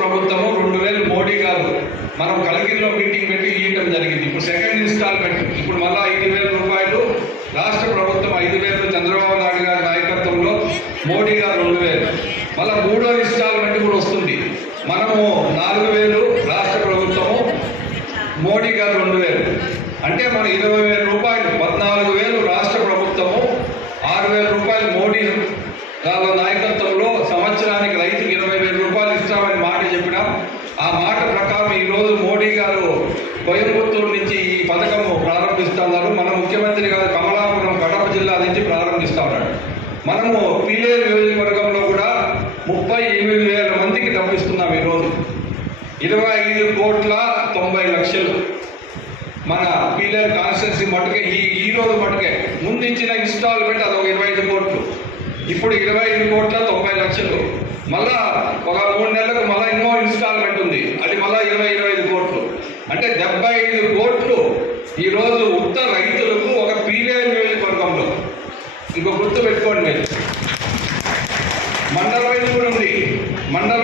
ప్రభుత్వము 2000 మోడీ గారు మనం కలిగిరిలో మీటింగ్ పెట్టి ఇవ్వడం జరిగింది. ఇప్పుడు సెకండ్ ఇన్స్టాల్మెంట్, ఇప్పుడు మళ్ళీ 5000 రూపాయలు రాష్ట్ర ప్రభుత్వం 5000 చంద్రబాబు నాయుడు గారి నాయకత్వంలో, మోడీ గారు 2000, మళ్ళీ మూడో ఇన్స్టాల్మెంట్ కూడా వస్తుంది. మనము 4000 రాష్ట్ర ప్రభుత్వము, మోడీ గారు 2000, అంటే మన 20,000 రూపాయలు, 14,000 రాష్ట్ర ప్రభుత్వము, 6,000 రూపాయలు మోడీ గారి నాయకత్వంలో సంవత్సరానికి రైతుకు 20,000 రూపాయలు ఇస్తామని మాట చెప్పినాం. ఆ మాట ప్రకారం ఈరోజు మోడీ గారు కోయంబత్తూరు నుంచి ఈ పథకము ప్రారంభిస్తున్నారు. మన ముఖ్యమంత్రి గారు కమలాపురం కడప జిల్లా నుంచి ప్రారంభిస్తా ఉన్నాడు. మనము పీలేరు నియోజకవర్గంలో కూడా 38,000 మందికి డబ్బు ఇస్తున్నాం. ఈరోజు 25,90,00,000 మన పీలేరు కాన్స్టిట్యున్సీ మటుకే ఈ రోజు మటుకే. ముందు ఇచ్చిన ఇన్స్టాల్మెంట్ అది ఒక 25 కోట్లు, ఇప్పుడు 25,90,00,000. మళ్ళా ఒక 3 నెలలకు మళ్ళీ ఇంకో ఇన్స్టాల్మెంట్ ఉంది, అది మళ్ళీ 25 కోట్లు, అంటే 75 కోట్లు ఈరోజు ఉత్తర రైతులకు ఒక పీలేరు నియోజకవర్గంలో. ఇంకో గుర్తు పెట్టుకోండి మీరు, మండల వైద్యుడు ఉంది, మండల